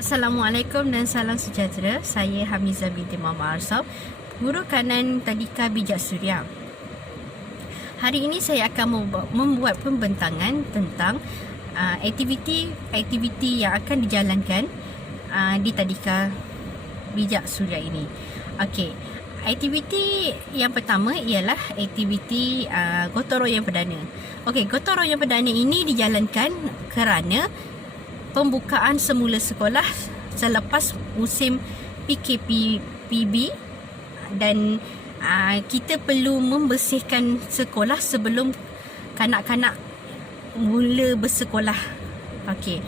Assalamualaikum dan salam sejahtera. Saya Hamizah binti Muhammad Arsaf, guru kanan Tadika Bijak Suria. Hari ini saya akan membuat pembentangan tentang aktiviti yang akan dijalankan di Tadika Bijak Suria ini. Okey, aktiviti yang pertama ialah aktiviti gotong royong perdana. Okey, gotong royong perdana ini dijalankan kerana pembukaan semula sekolah selepas musim PKPB dan kita perlu membersihkan sekolah sebelum kanak-kanak mula bersekolah. Okey.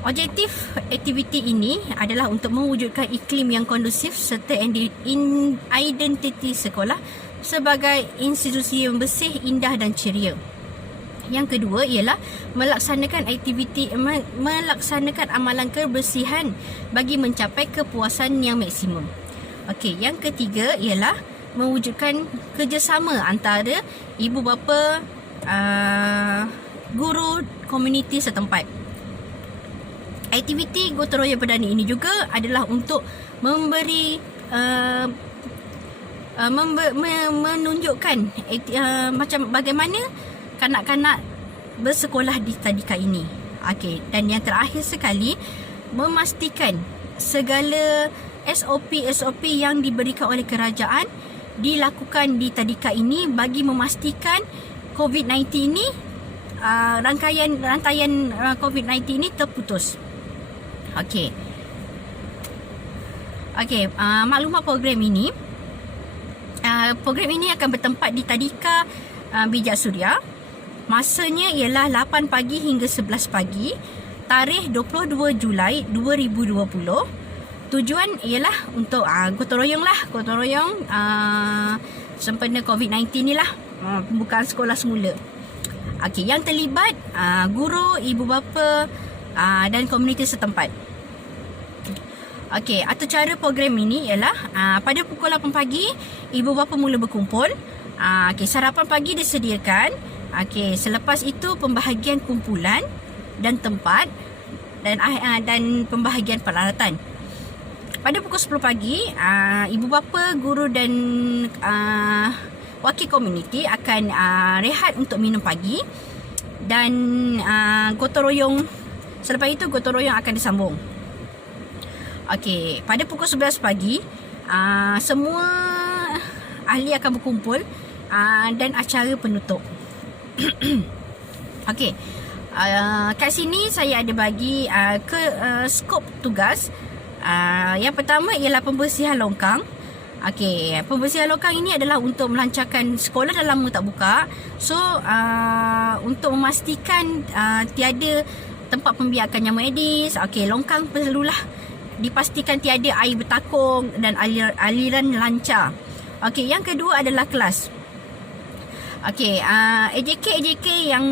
Objektif aktiviti ini adalah untuk mewujudkan iklim yang kondusif serta identiti sekolah sebagai institusi yang bersih, indah dan ceria. Yang kedua ialah melaksanakan amalan kebersihan bagi mencapai kepuasan yang maksimum. Okey, yang ketiga ialah mewujudkan kerjasama antara ibu bapa, guru komuniti setempat. Aktiviti gotong royong perdana ini juga adalah untuk memberi menunjukkan macam bagaimana kanak-kanak bersekolah di tadika ini. Okey, dan yang terakhir sekali, memastikan segala SOP yang diberikan oleh kerajaan dilakukan di tadika ini bagi memastikan COVID-19 ini rantaian COVID-19 ini terputus. Okey. Okey, maklumat program ini akan bertempat di Tadika Bijak Suria. Masanya ialah 8 pagi hingga 11 pagi, tarikh 22 Julai 2020. Tujuan ialah untuk gotong royong sempena COVID-19 ni lah, pembukaan sekolah semula. Okey, yang terlibat guru, ibu bapa dan komuniti setempat. Okey, atau cara program ini ialah pada pukul 8 pagi ibu bapa mula berkumpul. Okey, sarapan pagi disediakan. Okey, selepas itu pembahagian kumpulan dan tempat dan pembahagian peralatan. Pada pukul 10 pagi, ibu bapa, guru dan wakil komuniti akan rehat untuk minum pagi dan gotong royong. Selepas itu gotong royong akan disambung. Okey, pada pukul 11 pagi semua ahli akan berkumpul dan acara penutup. Okey, kat sini saya ada bagi skop tugas. Yang pertama ialah pembersihan longkang. Okey, pembersihan longkang ini adalah untuk melancarkan sekolah dah lama tak buka. So untuk memastikan tiada tempat pembiakan nyamuk Aedes. Okey, longkang perlulah dipastikan tiada air bertakung dan aliran lancar. Okey, yang kedua adalah kelas. Okey, AJK yang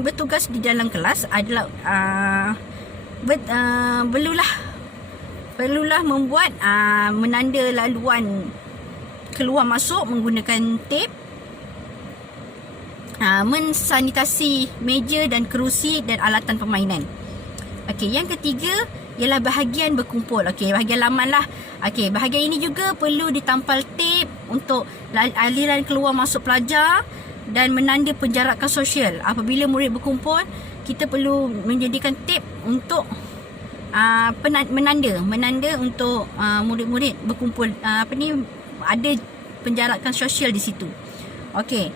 bertugas di dalam kelas adalah perlulah membuat menanda laluan keluar masuk menggunakan tip, mensanitasi meja dan kerusi dan alatan permainan. Okey, yang ketiga ialah bahagian berkumpul. Okey, bahagian laman lah. Okey, bahagian ini juga perlu ditampal tip untuk aliran keluar masuk pelajar dan menanda penjarakan sosial. Apabila murid berkumpul, kita perlu menjadikan tip untuk menanda untuk murid-murid berkumpul, ada penjarakan sosial di situ. Okey.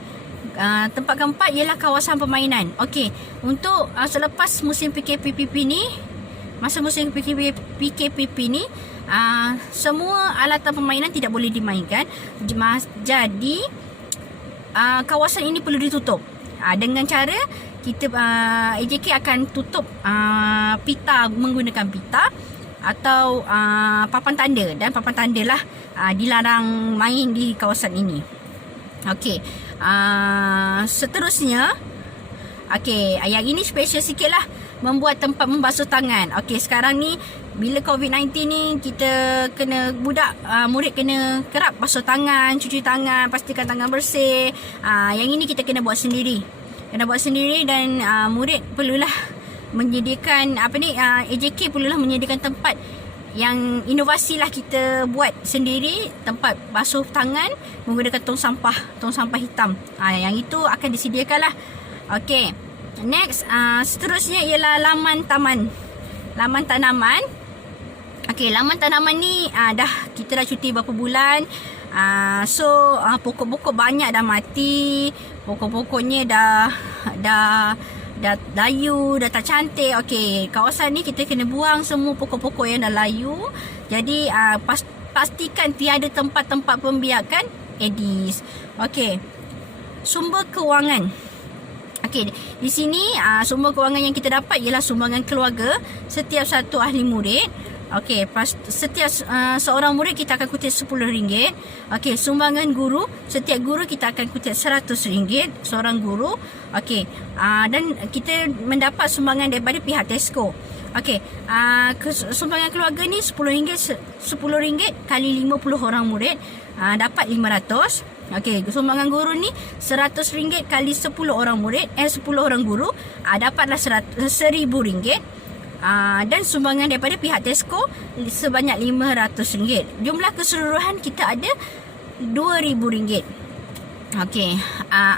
Tempat keempat ialah kawasan permainan. Okey, untuk selepas musim PKPB ni, masa musim PKPB ni, semua alatan permainan tidak boleh dimainkan. Jadi kawasan ini perlu ditutup. Dengan cara kita AJK akan tutup pita menggunakan pita atau papan tanda, dan papan tanda lah dilarang main di kawasan ini. Okey, seterusnya, okey, yang ini special sikit lah, membuat tempat membasuh tangan. Okey, sekarang ni bila COVID-19 ni, kita kena murid kena kerap basuh tangan, cuci tangan, pastikan tangan bersih. Yang ini kita kena buat sendiri. Dan murid perlulah menyediakan AJK perlulah menyediakan tempat yang inovasi lah kita buat sendiri, tempat basuh tangan menggunakan tong sampah hitam. Yang itu akan disediakan lah. Okey. Next, seterusnya ialah laman tanaman. Okey, laman tanaman ni kita dah cuti berapa bulan. So pokok-pokok banyak dah mati. Pokok-pokoknya dah layu, dah tak cantik. Okey, kawasan ni kita kena buang semua pokok-pokok yang dah layu. Jadi pastikan tiada tempat-tempat pembiakan Aedes. Okey. Sumber kewangan. Okey, di sini sumber kewangan yang kita dapat ialah sumbangan keluarga setiap satu ahli murid. Okey, setiap seorang murid kita akan kutip RM10. Okey, sumbangan guru, setiap guru kita akan kutip RM100 seorang guru. Okey, dan kita mendapat sumbangan daripada pihak Tesco. Okey, sumbangan keluarga ni RM10 kali 50 orang murid dapat RM500. Okey, sumbangan guru ni RM100 kali 10 orang murid 10 orang guru dapatlah RM1,000. Dan sumbangan daripada pihak Tesco sebanyak RM500. Jumlah keseluruhan kita ada RM2,000. Okey,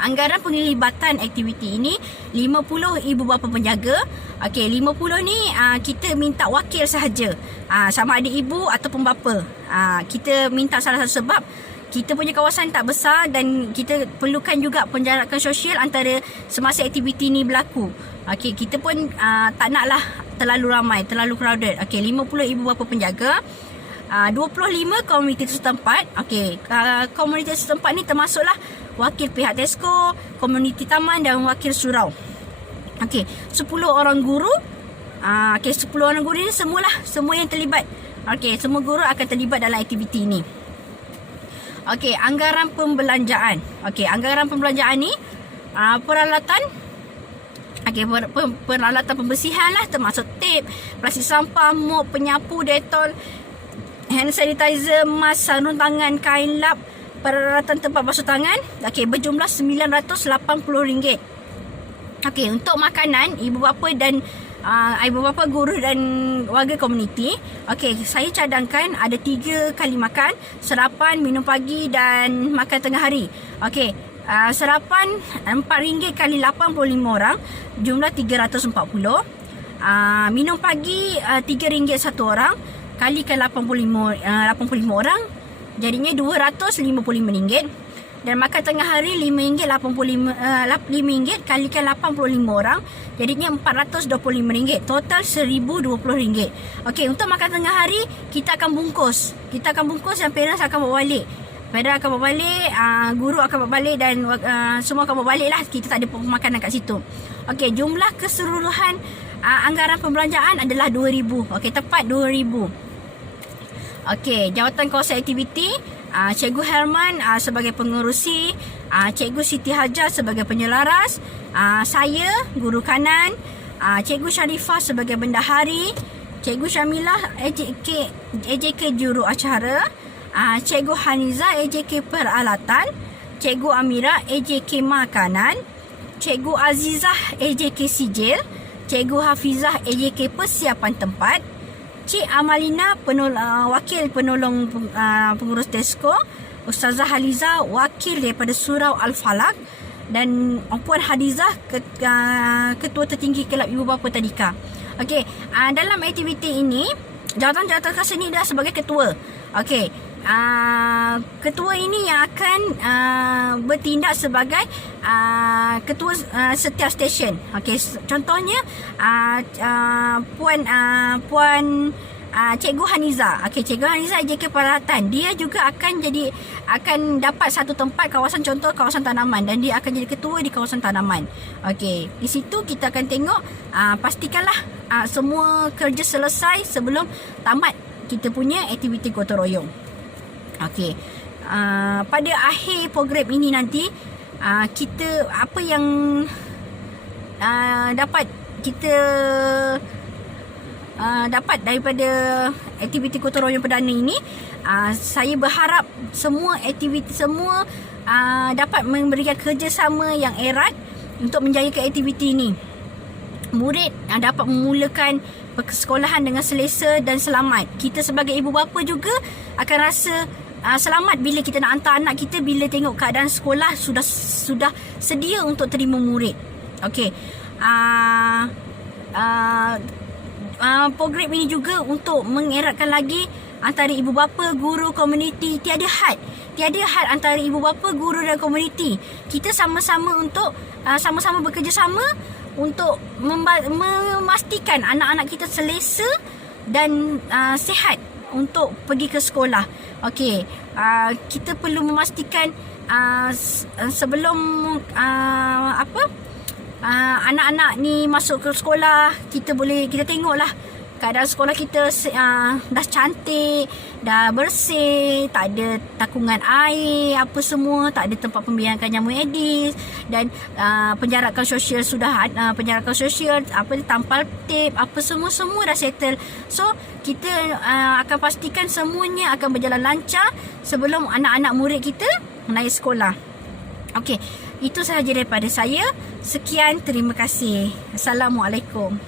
anggaran penglibatan aktiviti ini 50 ibu bapa penjaga. Okey, 50 ni kita minta wakil sahaja. Sama ada ibu ataupun bapa. Kita minta salah satu sebab kita punya kawasan tak besar dan kita perlukan juga penjarakan sosial antara semasa aktiviti ni berlaku. Okey, kita pun tak naklah terlalu ramai, terlalu crowded. Okey, 50 ibu bapa penjaga, 25 komuniti setempat. Okey, komuniti setempat ni termasuklah wakil pihak Tesco, komuniti taman dan wakil surau. Okey, 10 orang guru. Okey, 10 orang guru ni semua yang terlibat. Okey, semua guru akan terlibat dalam aktiviti ni. Okey, anggaran pembelanjaan. Okey, anggaran pembelanjaan ni peralatan. Okey, peralatan pembersihan lah, termasuk tip, plastik sampah, mop, penyapu, Dettol, hand sanitizer, mask, sarung tangan, kain lap, peralatan tempat basuh tangan. Okey, berjumlah RM980. Okey, untuk makanan, ibu bapa, guru dan warga komuniti. Okey, saya cadangkan ada 3 kali makan, sarapan, minum pagi dan makan tengah hari. Okey, sarapan RM4 kali 85 orang, jumlah 340. Minum pagi RM3 satu orang, kalikan 85 orang, jadinya RM255. Dan makan tengah hari RM5 kalikan 85 orang, jadinya RM425. Total RM1,020. Okey, untuk makan tengah hari kita akan bungkus dan parents akan bawa balik. Parents akan bawa balik, guru akan bawa balik dan semua akan bawa balik lah. Kita tak ada makanan kat situ. Okey, jumlah keseluruhan anggaran pembelanjaan adalah RM2,000. Okey, tepat RM2,000. Okey, jawatan kawasan aktiviti, Cikgu Herman sebagai pengerusi, Cikgu Siti Hajar sebagai penyelaras, saya guru kanan, Cikgu Sharifah sebagai bendahari, Cikgu Syamilah AJK juru acara, Cikgu Haniza AJK peralatan, Cikgu Amira AJK makanan, Cikgu Azizah AJK sijil, Cikgu Hafizah AJK persiapan tempat, Cik Amalina wakil penolong pengurus Tesco, Ustazah Haliza wakil daripada Surau Al-Falak dan Puan Hadizah ketua tertinggi kelab ibu bapa tadika. Okey, dalam aktiviti ini jawatan-jawatan khas ini adalah sebagai ketua. Okey, ketua ini yang akan bertindak sebagai ketua setiap stesen. Okey, contohnya Puan Cikgu Haniza. Okey, Cikgu Haniza JK Peralatan. Dia juga akan dapat satu tempat kawasan, contoh kawasan tanaman, dan dia akan jadi ketua di kawasan tanaman. Okey, di situ kita akan tengok, pastikanlah semua kerja selesai sebelum tamat kita punya aktiviti gotong royong. Okey, pada akhir program ini nanti kita apa yang dapat kita dapat daripada aktiviti gotong royong perdana ini, saya berharap semua aktiviti dapat memberikan kerjasama yang erat untuk menjayakan aktiviti ini. murid dapat memulakan persekolahan dengan selesa dan selamat. Kita sebagai ibu bapa juga akan rasa selamat bila kita nak hantar anak kita, bila tengok keadaan sekolah sudah sedia untuk terima murid. Okey. Program ini juga untuk mengeratkan lagi antara ibu bapa, guru, komuniti. Tiada had antara ibu bapa, guru dan komuniti. Kita sama-sama untuk sama-sama bekerjasama untuk memastikan anak-anak kita selesa dan sihat untuk pergi ke sekolah. Okey, kita perlu memastikan sebelum anak-anak ni masuk ke sekolah, kita tengoklah keadaan sekolah kita dah cantik, dah bersih, tak ada takungan air, apa semua, tak ada tempat pembiakan nyamuk Aedes, dan penjarakan sosial penjarakan sosial, tampal tip, apa semua dah settle. So kita akan pastikan semuanya akan berjalan lancar sebelum anak-anak murid kita naik sekolah. Okey, itu sahaja daripada saya. Sekian, terima kasih. Assalamualaikum.